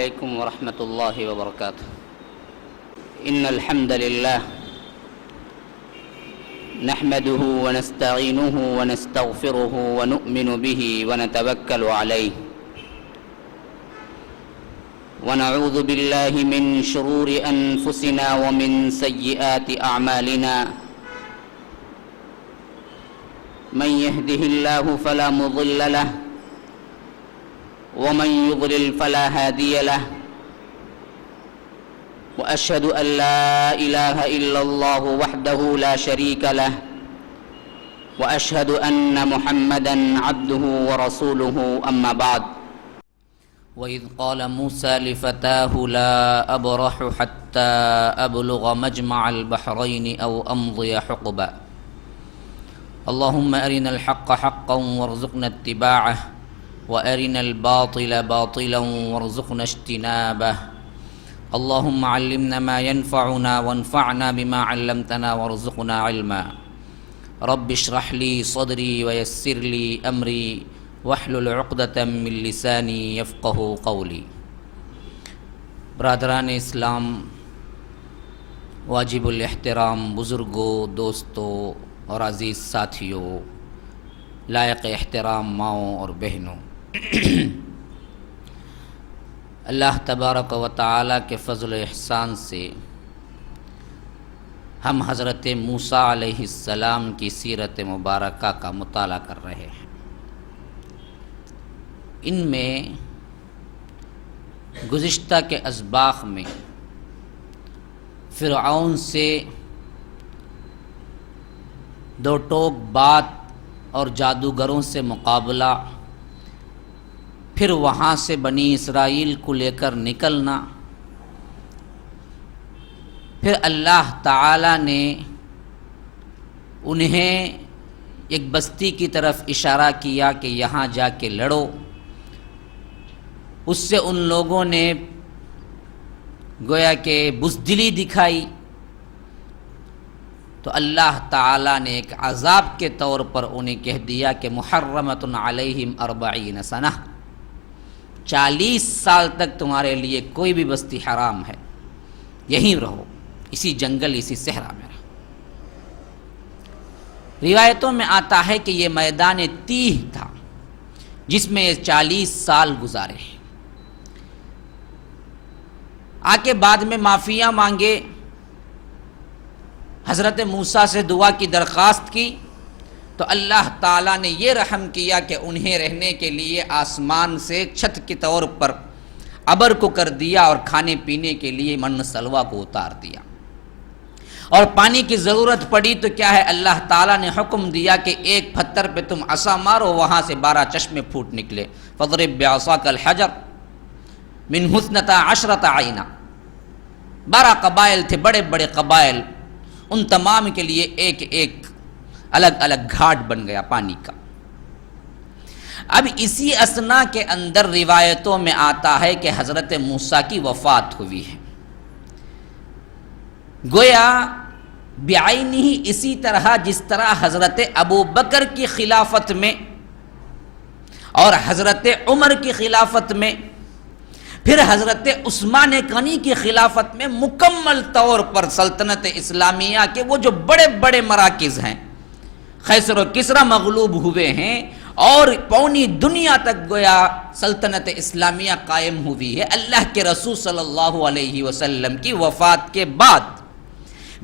عليكم ورحمة الله وبركاته. إن الحمد لله نحمده ونستعينه ونستغفره ونؤمن به ونتوكل عليه ونعوذ بالله من شرور أنفسنا ومن سيئات أعمالنا. من يهده الله فلا مضل له ومن يضلل فلا هادي له وأشهد أن لا إله إلا الله وحده لا شريك له وأشهد أن محمدًا عبده ورسوله. أما بعد. وإذ قال موسى لفتاه لا أبرح حتى أبلغ مجمع البحرين أو أمضي حقبا. اللهم أرنا الحق حقا وارزقنا اتباعه وأرنا الباطل باطلا وارزقنا اجتنابه. اللهم علمنا ما ينفعنا وانفعنا بما علمتنا وارزقنا علما. رب اشرح لي صدري ويسر لي أمري واحلل عقدة من لساني يفقه قولي. برادران اسلام، واجب الاحترام بزرگوں، دوستوں اور عزیز ساتھیوں، لائق احترام ماؤں اور بہنوں، اللہ تبارک و تعالیٰ کے فضل و احسان سے ہم حضرت موسیٰ علیہ السلام کی سیرت مبارکہ کا مطالعہ کر رہے ہیں۔ ان میں گزشتہ کے اسباق میں فرعون سے دو ٹوک بات اور جادوگروں سے مقابلہ، پھر وہاں سے بنی اسرائیل کو لے کر نکلنا، پھر اللہ تعالیٰ نے انہیں ایک بستی کی طرف اشارہ کیا کہ یہاں جا کے لڑو۔ اس سے ان لوگوں نے گویا کہ بزدلی دکھائی، تو اللہ تعالیٰ نے ایک عذاب کے طور پر انہیں کہہ دیا کہ محرمۃ علیہم 40 سنہ، 40 سال تک تمہارے لیے کوئی بھی بستی حرام ہے، یہیں رہو، اسی جنگل اسی صحرا میں رہو۔ روایتوں میں آتا ہے کہ یہ میدان تیہ تھا جس میں 40 سال گزارے۔ آکے بعد میں معافیاں مانگے، حضرت موسیٰ سے دعا کی درخواست کی، تو اللہ تعالیٰ نے یہ رحم کیا کہ انہیں رہنے کے لیے آسمان سے چھت کے طور پر ابر کو کر دیا اور کھانے پینے کے لیے من سلوا کو اتار دیا، اور پانی کی ضرورت پڑی تو کیا ہے، اللہ تعالیٰ نے حکم دیا کہ ایک پتھر پہ تم عصا مارو، وہاں سے 12 چشمے پھوٹ نکلے۔ فَاضْرِبْ بِعَصَاكَ الْحَجَرَ مِنْهُ 12 عَيْنًا۔ 12 قبائل تھے، بڑے بڑے قبائل، ان تمام کے لیے ایک ایک الگ الگ گھاٹ بن گیا پانی کا۔ اب اسی اثنا کے اندر روایتوں میں آتا ہے کہ حضرت موسیٰ کی وفات ہوئی ہے۔ گویا بعینہ اسی طرح جس طرح حضرت ابو بکر کی خلافت میں اور حضرت عمر کی خلافت میں، پھر حضرت عثمان غنی کی خلافت میں مکمل طور پر سلطنت اسلامیہ کے وہ جو بڑے بڑے مراکز ہیں، قیصر و کسریٰ مغلوب ہوئے ہیں اور پوری دنیا تک گویا سلطنت اسلامیہ قائم ہوئی ہے، اللہ کے رسول صلی اللہ علیہ وسلم کی وفات کے بعد۔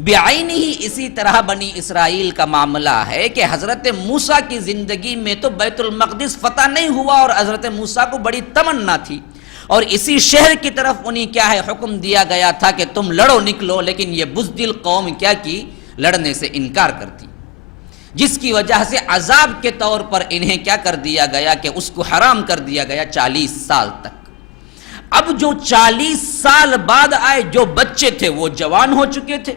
بعینہ ہی اسی طرح بنی اسرائیل کا معاملہ ہے کہ حضرت موسیٰ کی زندگی میں تو بیت المقدس فتح نہیں ہوا، اور حضرت موسیٰ کو بڑی تمنا تھی، اور اسی شہر کی طرف انہیں کیا ہے حکم دیا گیا تھا کہ تم لڑو نکلو، لیکن یہ بزدل قوم کیا کی، لڑنے سے انکار کرتی، جس کی وجہ سے عذاب کے طور پر انہیں کیا کر دیا گیا کہ اس کو حرام کر دیا گیا 40 سال تک۔ اب جو 40 سال بعد آئے، جو بچے تھے وہ جوان ہو چکے تھے،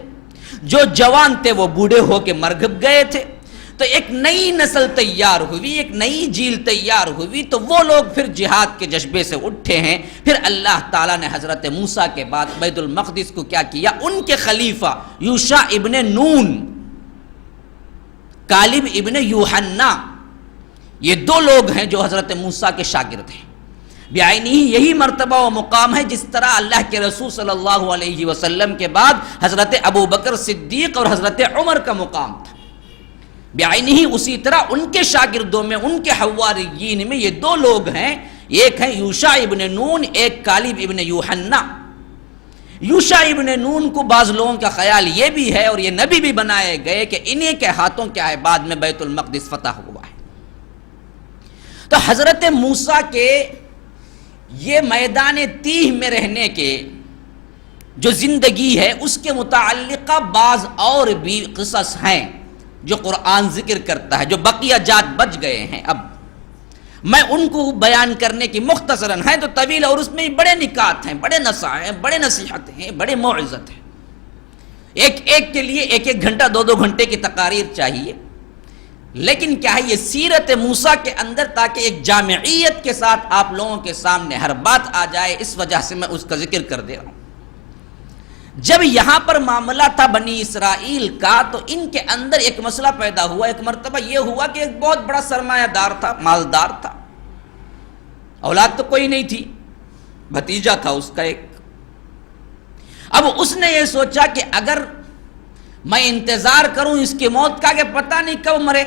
جو جوان تھے وہ بوڑھے ہو کے مر گئے تھے، تو ایک نئی نسل تیار ہوئی، ایک نئی جیل تیار ہوئی، تو وہ لوگ پھر جہاد کے جذبے سے اٹھے ہیں۔ پھر اللہ تعالیٰ نے حضرت موسیٰ کے بعد بیت المقدس کو کیا کیا، ان کے خلیفہ یوشع ابن نون، کالب ابن یوحنا، یہ 2 لوگ ہیں جو حضرت موسیٰ کے شاگرد ہیں۔ بعینہ یہی مرتبہ و مقام ہے جس طرح اللہ کے رسول صلی اللہ علیہ وسلم کے بعد حضرت ابو بکر صدیق اور حضرت عمر کا مقام تھا. بعینہ اسی طرح ان کے شاگردوں میں، ان کے حواریین میں یہ دو لوگ ہیں، ایک ہیں یوشع ابن نون، ایک کالب ابن یوحنا. یوشع ابن نون کو بعض لوگوں کا خیال یہ بھی ہے اور یہ نبی بھی بنائے گئے کہ انہیں کے ہاتھوں کیا ہے بعد میں بیت المقدس فتح ہوا ہے. تو حضرت موسیٰ کے یہ میدان تیہ میں رہنے کے جو زندگی ہے اس کے متعلقہ بعض اور بھی قصص ہیں جو قرآن ذکر کرتا ہے، جو بقیہ جات بچ گئے ہیں. اب میں ان کو بیان کرنے کی مختصراً ہیں تو طویل، اور اس میں بڑے نکات ہیں، بڑے نصائح ہیں، بڑے نصیحت ہیں، بڑے موعظت ہیں. ایک ایک کے لیے ایک ایک گھنٹہ 2 گھنٹے کی تقاریر چاہیے. لیکن کیا ہے یہ سیرت موسیٰ کے اندر، تاکہ ایک جامعیت کے ساتھ آپ لوگوں کے سامنے ہر بات آ جائے، اس وجہ سے میں اس کا ذکر کر دے رہا ہوں. جب یہاں پر معاملہ تھا بنی اسرائیل کا تو ان کے اندر ایک مسئلہ پیدا ہوا. ایک مرتبہ یہ ہوا کہ ایک بہت بڑا سرمایہ دار تھا، مالدار تھا، اولاد تو کوئی نہیں تھی، بھتیجا تھا اس کا ایک. اب اس نے یہ سوچا کہ اگر میں انتظار کروں اس کی موت کا کہ پتہ نہیں کب مرے،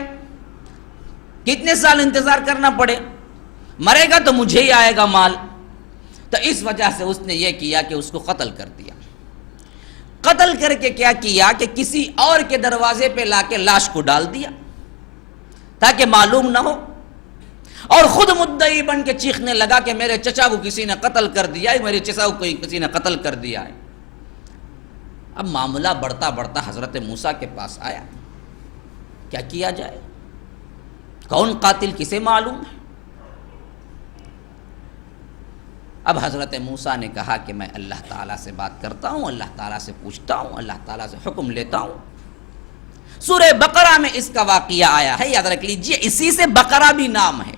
کتنے سال انتظار کرنا پڑے، مرے گا تو مجھے ہی آئے گا مال. تو اس وجہ سے اس نے یہ کیا کہ اس کو قتل کر دیا. قتل کر کے کیا کیا کہ کسی اور کے دروازے پہ لا کے لاش کو ڈال دیا تاکہ معلوم نہ ہو، اور خود مدعی بن کے چیخنے لگا کہ میرے چچا کو کسی نے قتل کر دیا ہے، میرے چچا کو کسی نے قتل کر دیا ہے. اب معاملہ بڑھتا بڑھتا حضرت موسیٰ کے پاس آیا. کیا کیا جائے؟ کون قاتل کسے معلوم ہے؟ اب حضرت موسیٰ نے کہا کہ میں اللہ تعالیٰ سے بات کرتا ہوں، اللہ تعالیٰ سے پوچھتا ہوں، اللہ تعالیٰ سے حکم لیتا ہوں. سورہ بقرہ میں اس کا واقعہ آیا ہے، یاد رکھ لیجئے. اسی سے بقرہ بھی نام ہے.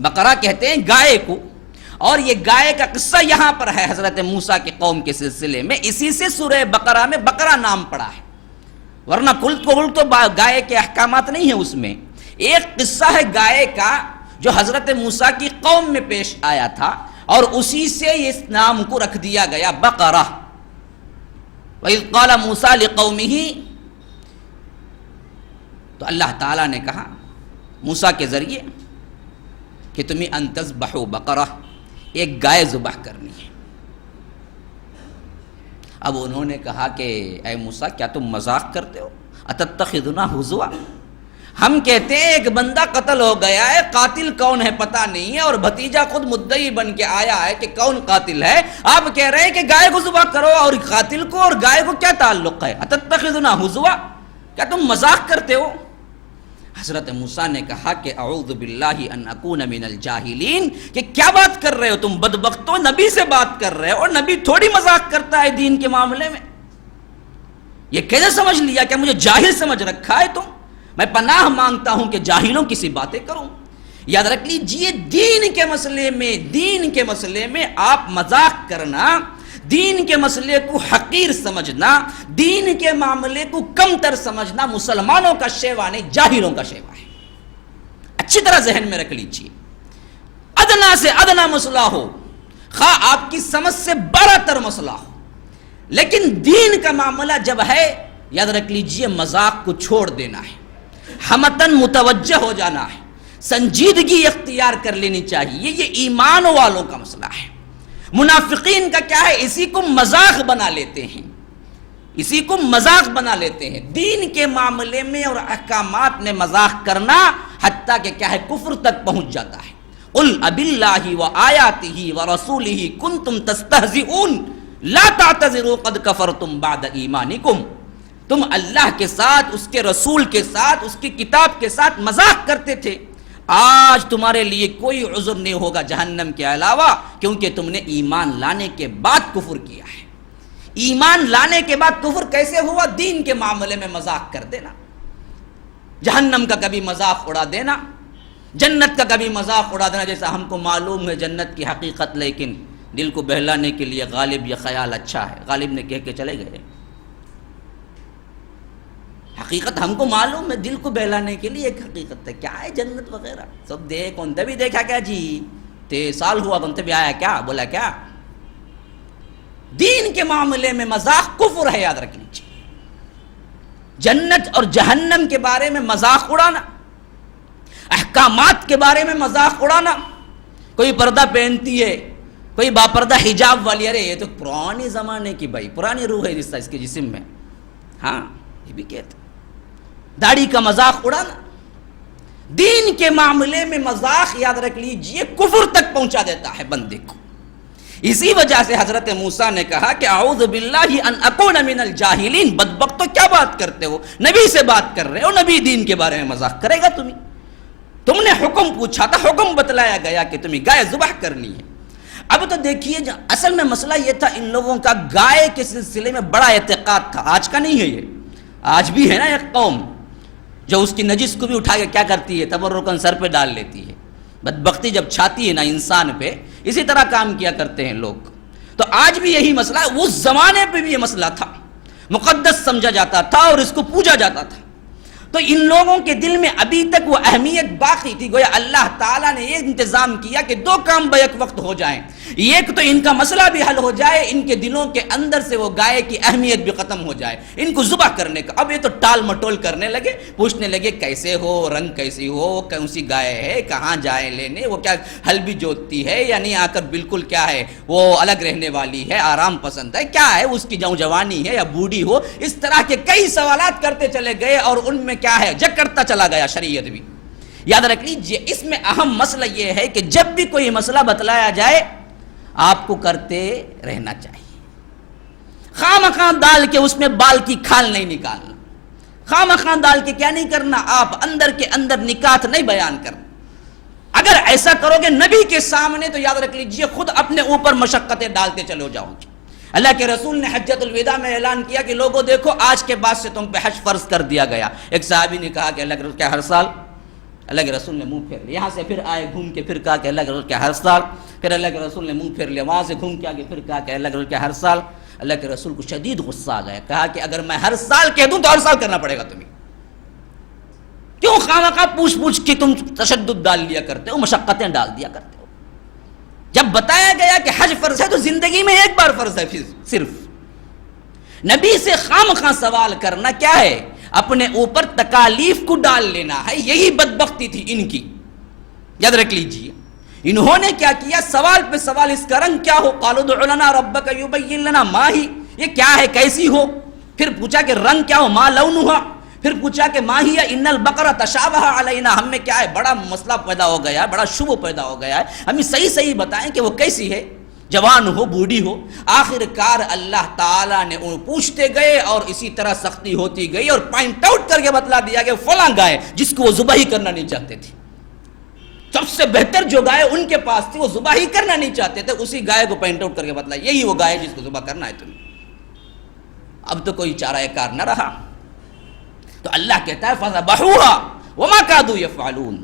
بقرہ کہتے ہیں گائے کو، اور یہ گائے کا قصہ یہاں پر ہے حضرت موسیٰ کی قوم کے سلسلے میں. اسی سے سورہ بقرہ میں بقرہ نام پڑا ہے، ورنہ کل تو گائے کے احکامات نہیں ہیں اس میں. ایک قصہ ہے گائے کا جو حضرت موسیٰ کی قوم میں پیش آیا تھا، اور اسی سے اس نام کو رکھ دیا گیا بقرہ. وَإِذْ قَالَ مُوسَىٰ لِقَوْمِهِ، تو اللہ تعالیٰ نے کہا موسیٰ کے ذریعے کہ تمہیں ان تذبحوا بقرہ، ایک گائے ذبح کرنی ہے. اب انہوں نے کہا کہ اے موسیٰ کیا تم مذاق کرتے ہو؟ اتتخذنا ہزوا، ہم کہتے ہیں ایک بندہ قتل ہو گیا ہے، قاتل کون ہے پتہ نہیں ہے، اور بھتیجا خود مدعی بن کے آیا ہے کہ کون قاتل ہے. آپ کہہ رہے ہیں کہ گائے کو ذبح کرو، اور قاتل کو اور گائے کو کیا تعلق ہے؟ اتتخذنا ہزوا، کیا تم مذاق کرتے ہو؟ حضرت موسیٰ نے کہا کہ اعوذ باللہ ان اکون من الجاہلین، کہ کیا بات کر رہے ہو تم بدبختو، نبی سے بات کر رہے ہو، اور نبی تھوڑی مذاق کرتا ہے دین کے معاملے میں. یہ کیسے سمجھ لیا؟ کہ مجھے جاہل سمجھ رکھا ہے تم؟ میں پناہ مانگتا ہوں کہ جاہلوں کی سی باتیں کروں. یاد رکھ لیجئے دین کے مسئلے میں آپ مذاق کرنا، دین کے مسئلے کو حقیر سمجھنا، دین کے معاملے کو کم تر سمجھنا مسلمانوں کا شیوا نہیں، جاہلوں کا شیوا ہے. اچھی طرح ذہن میں رکھ لیجئے. ادنا سے ادنا مسئلہ ہو، خواہ آپ کی سمجھ سے بڑا تر مسئلہ ہو، لیکن دین کا معاملہ جب ہے، یاد رکھ لیجئے مذاق کو چھوڑ دینا ہے، ہمتن متوجہ ہو جانا ہے، سنجیدگی اختیار کر لینی چاہیے. یہ ایمان والوں کا مسئلہ ہے. منافقین کا کیا ہے؟ اسی کو مذاق بنا لیتے ہیں، اسی کو مذاق بنا لیتے ہیں. دین کے معاملے میں اور احکامات میں مذاق کرنا حتیٰ کہ کیا ہے کفر تک پہنچ جاتا ہے. قل اباللہ وآیاتہ ورسولہ کنتم تستہزئون لا تعتذروا قد کفرتم بعد ایمانکم. تم اللہ کے ساتھ، اس کے رسول کے ساتھ، اس کی کتاب کے ساتھ مذاق کرتے تھے، آج تمہارے لیے کوئی عذر نہیں ہوگا جہنم کے علاوہ، کیونکہ تم نے ایمان لانے کے بعد کفر کیا ہے. ایمان لانے کے بعد کفر کیسے ہوا؟ دین کے معاملے میں مذاق کر دینا، جہنم کا کبھی مذاق اڑا دینا، جنت کا کبھی مذاق اڑا دینا. جیسا ہم کو معلوم ہے جنت کی حقیقت، لیکن دل کو بہلانے کے لیے غالب یہ خیال اچھا ہے، غالب نے کہہ کے چلے گئے. حقیقت ہم کو معلوم ہے، دل کو بہلانے کے لیے ایک حقیقت ہے. کیا ہے جنت وغیرہ سب دیکھ، کون تبھی دیکھا کیا جی، سال ہوا تم بھی آیا کیا؟ بولا کیا؟ دین کے معاملے میں مذاق کفر ہے، یاد رکھ لیجیے۔ جنت اور جہنم کے بارے میں مذاق اڑانا، احکامات کے بارے میں مذاق اڑانا، کوئی پردہ پہنتی ہے، کوئی باپردہ حجاب والی، ارے یہ تو پرانے زمانے کی بھائی، پرانی روح ہے اس کے جسم میں، ہاں یہ بھی کہتے۔ داڑھی کا مذاق اڑانا، دین کے معاملے میں مذاق، یاد رکھ لیجئے کفر تک پہنچا دیتا ہے بندے کو۔ اسی وجہ سے حضرت موسیٰ نے کہا کہ اعوذ باللہ ان اکون من الجاہلین، بدبختو کیا بات کرتے ہو، نبی سے بات کر رہے ہو، نبی دین کے بارے میں مذاق کرے گا تمہیں؟ تم نے حکم پوچھا تھا، حکم بتلایا گیا کہ تمہیں گائے ذبح کرنی ہے۔ اب تو دیکھیے اصل میں مسئلہ یہ تھا، ان لوگوں کا گائے کے سلسلے میں بڑا اعتقاد تھا، آج کا نہیں ہے یہ، آج بھی ہے نا ایک قوم جو اس کی نجس کو بھی اٹھا کے کیا کرتی ہے، تبرکاً سر پہ ڈال لیتی ہے۔ بدبختی جب چھاتی ہے نا انسان پہ، اسی طرح کام کیا کرتے ہیں لوگ۔ تو آج بھی یہی مسئلہ ہے، اس زمانے پہ بھی یہ مسئلہ تھا، مقدس سمجھا جاتا تھا اور اس کو پوجا جاتا تھا۔ تو ان لوگوں کے دل میں ابھی تک وہ اہمیت باقی تھی، گویا اللہ تعالیٰ نے یہ انتظام کیا کہ دو کام بیک وقت ہو جائیں، ایک تو ان کا مسئلہ بھی حل ہو جائے، ان کے دلوں کے اندر سے وہ گائے کی اہمیت بھی ختم ہو جائے، ان کو ذبح کرنے کا۔ اب یہ تو ٹال مٹول کرنے لگے، پوچھنے لگے کیسے ہو، رنگ کیسی ہو، کون سی گائے ہے، کہاں جائے لینے، وہ کیا ہل بھی جوتتی ہے یا نہیں، آ کر بالکل کیا ہے وہ الگ رہنے والی ہے، آرام پسند ہے، کیا ہے اس کی جوانی ہے یا بوڑھی ہو، اس طرح کے کئی سوالات کرتے چلے گئے، اور ان میں کیا ہے جگ کرتا چلا گیا شریعت بھی۔ یاد رکھ لیجئے اس میں اہم مسئلہ یہ ہے کہ جب بھی کوئی مسئلہ بتلایا جائے آپ کو کرتے رہنا چاہیے، خواہ مخواہ ڈال کے اس میں بال کی کھال نہیں نکالنا، خواہ مخواہ ڈال کے کیا نہیں کرنا، آپ اندر کے اندر نکات نہیں بیان کرنا۔ اگر ایسا کرو گے نبی کے سامنے تو یاد رکھ لیجئے خود اپنے اوپر مشقتیں ڈالتے چلو جاؤ گے۔ اللہ کے رسول نے حجۃ الوداع میں اعلان کیا کہ لوگوں دیکھو آج کے بعد سے تم پہ حج فرض کر دیا گیا۔ ایک صحابی نے کہا کہ اللہ کے رسول کیا ہر سال؟ اللہ کے رسول نے منہ پھیر لیا، یہاں سے پھر آئے گھوم کے پھر کہا کہ اللہ کے رسول کیا ہر سال؟ پھر اللہ کے رسول نے منہ پھیر لیا، وہاں سے گھوم کے آگے پھر کہا کہ اللہ کے رسول کیا ہر سال؟ اللہ کے رسول کو شدید غصہ آ گیا، کہا کہ اگر میں ہر سال کہہ دوں تو ہر سال کرنا پڑے گا تمہیں، کیوں خواہ پوچھ کے تم تشدد ڈال لیا کرتے ہو، مشقتیں ڈال دیا کرتے ہو؟ جب بتایا گیا کہ حج فرض ہے تو زندگی میں ایک بار فرض ہے صرف۔ نبی سے خواہ سوال کرنا کیا ہے؟ اپنے اوپر تکالیف کو ڈال لینا ہے، یہی بدبختی تھی ان کی۔ یاد رکھ لیجئے انہوں نے کیا کیا، سوال پہ سوال، اس کا رنگ کیا ہو، قالوا ادع لنا ربک یبین لنا ما ہی، یہ کیا ہے، کیسی ہو، پھر پوچھا کہ رنگ کیا ہو، ما لونھا، پھر پوچھا کہ ما ہی ان البقرہ تشابہ علینا، ہم میں کیا ہے بڑا مسئلہ پیدا ہو گیا ہے، بڑا شبہ پیدا ہو گیا ہے، ہمیں صحیح بتائیں کہ وہ کیسی ہے، جوان ہو بوڑھی ہو۔ آخر کار اللہ تعالیٰ نے پوچھتے گئے اور اسی طرح سختی ہوتی گئی اور پوائنٹ آؤٹ کر کے بتلا دیا کہ فلاں گائے جس کو وہ ذبح ہی کرنا نہیں چاہتے تھے، سب سے بہتر جو گائے ان کے پاس تھی وہ ذبح ہی کرنا نہیں چاہتے تھے، اسی گائے کو پوائنٹ آؤٹ کر کے بتلا یہی وہ گائے جس کو ذبح کرنا ہے تمہیں۔ اب تو کوئی چارہ کار نہ رہا، تو اللہ کہتا ہے فَذَبَحُوهَا وَمَا كَادُوا يَفْعَلُونَ،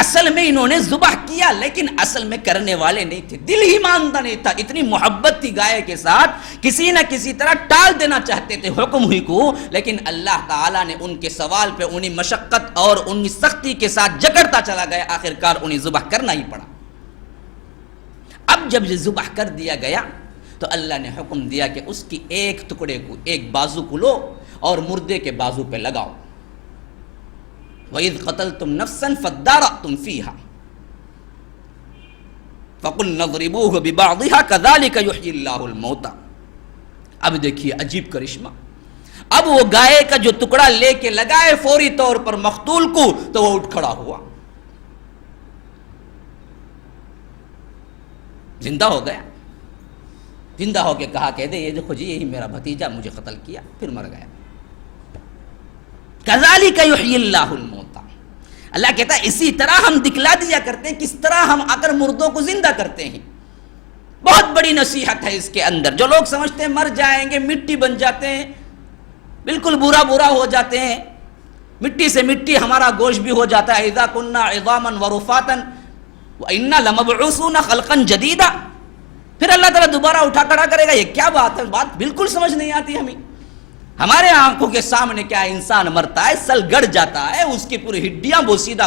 اصل میں انہوں نے ذبح کیا لیکن اصل میں کرنے والے نہیں تھے، دل ہی مانتا نہیں تھا، اتنی محبت تھی گائے کے ساتھ، کسی نہ کسی طرح ٹال دینا چاہتے تھے حکم ہوئی کو، لیکن اللہ تعالیٰ نے ان کے سوال پہ انہیں مشقت اور انہیں سختی کے ساتھ جکڑتا چلا گیا، آخرکار انہیں ذبح کرنا ہی پڑا۔ اب جب یہ ذبح کر دیا گیا تو اللہ نے حکم دیا کہ اس کی ایک ٹکڑے کو، ایک بازو کو لو اور مردے کے بازو پہ لگاؤ۔ وَإِذْ قَتَلْتُمْ نَفْسًا فَادَّارَأْتُمْ فِيهَا فَقُلْنَا اضْرِبُوهُ بِبَعْضِهَا كَذَلِكَ يُحْيِي اللَّهُ الْمَوْتَى۔ اب دیکھیے عجیب کرشمہ، اب وہ گائے کا جو ٹکڑا لے کے لگائے فوری طور پر مقتول کو تو وہ اٹھ کھڑا ہوا، زندہ ہو گیا، زندہ ہو کے کہا کہ دے یہ دیکھو جی یہی میرا بھتیجا مجھے قتل کیا، پھر مر گیا۔ کذالک یحیی اللہ الموتى، اللہ کہتا ہے اسی طرح ہم دکھلا دیا کرتے ہیں کس طرح ہم اگر مردوں کو زندہ کرتے ہیں۔ بہت بڑی نصیحت ہے اس کے اندر، جو لوگ سمجھتے ہیں مر جائیں گے، مٹی بن جاتے ہیں، بالکل برا ہو جاتے ہیں، مٹی سے مٹی ہمارا گوشت بھی ہو جاتا ہے، اذا كنا عظاما ورفاتا وإنا لمبعوثون خلقا جديدا، پھر اللہ تعالیٰ دوبارہ اٹھا کھڑا کرے گا، یہ کیا بات ہے، بات بالکل سمجھ نہیں آتی ہمیں۔ ہمارے آنکھوں کے سامنے کیا انسان مرتا ہے، سل گڑ جاتا ہے، اس کی پوری ہڈیاں بوسیدہ